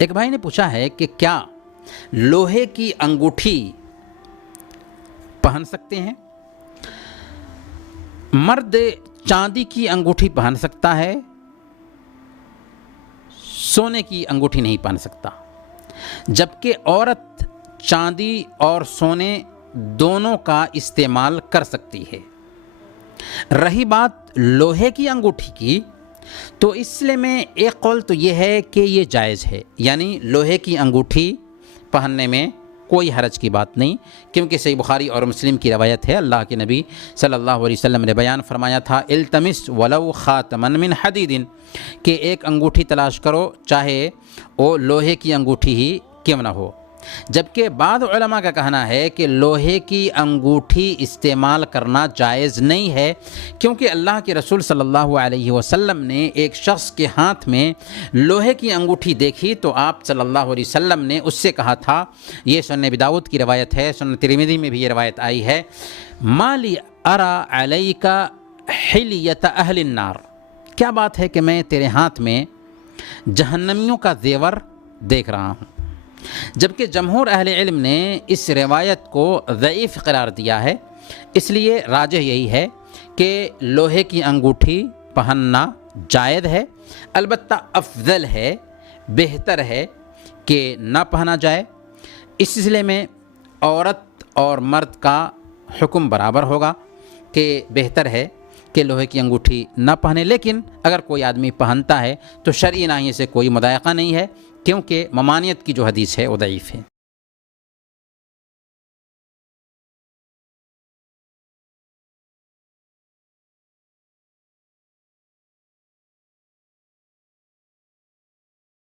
ایک بھائی نے پوچھا ہے کہ کیا لوہے کی انگوٹھی پہن سکتے ہیں؟ مرد چاندی کی انگوٹھی پہن سکتا ہے، سونے کی انگوٹھی نہیں پہن سکتا، جبکہ عورت چاندی اور سونے دونوں کا استعمال کر سکتی ہے۔ رہی بات لوہے کی انگوٹھی کی، تو اس سلسلے میں ایک قول تو یہ ہے کہ یہ جائز ہے، یعنی لوہے کی انگوٹھی پہننے میں کوئی حرج کی بات نہیں، کیونکہ صحیح بخاری اور مسلم کی روایت ہے، اللہ کے نبی صلی اللہ علیہ وسلم نے بیان فرمایا تھا التمس ولو خاتما من حدید، کہ ایک انگوٹھی تلاش کرو چاہے وہ لوہے کی انگوٹھی ہی کیوں نہ ہو۔ جبکہ بعض علماء کا کہنا ہے کہ لوہے کی انگوٹھی استعمال کرنا جائز نہیں ہے، کیونکہ اللہ کے رسول صلی اللہ علیہ وسلم نے ایک شخص کے ہاتھ میں لوہے کی انگوٹھی دیکھی تو آپ صلی اللہ علیہ وسلم نے اس سے کہا تھا، یہ سنن ابی داؤد کی روایت ہے، سنن ترمذی میں بھی یہ روایت آئی ہے، ما لی ارى علیک حلیۃ اہل النار، کیا بات ہے کہ میں تیرے ہاتھ میں جہنمیوں کا زیور دیکھ رہا ہوں۔ جبکہ جمہور اہل علم نے اس روایت کو ضعیف قرار دیا ہے، اس لیے راجح یہی ہے کہ لوہے کی انگوٹھی پہننا جائز ہے، البتہ افضل ہے، بہتر ہے کہ نہ پہنا جائے۔ اس سلسلے میں عورت اور مرد کا حکم برابر ہوگا کہ بہتر ہے کہ لوہے کی انگوٹھی نہ پہنے، لیکن اگر کوئی آدمی پہنتا ہے تو شرعی ناحیے سے کوئی مضائقہ نہیں ہے، کیونکہ ممانعت کی جو حدیث ہے وہ ضعیف ہے۔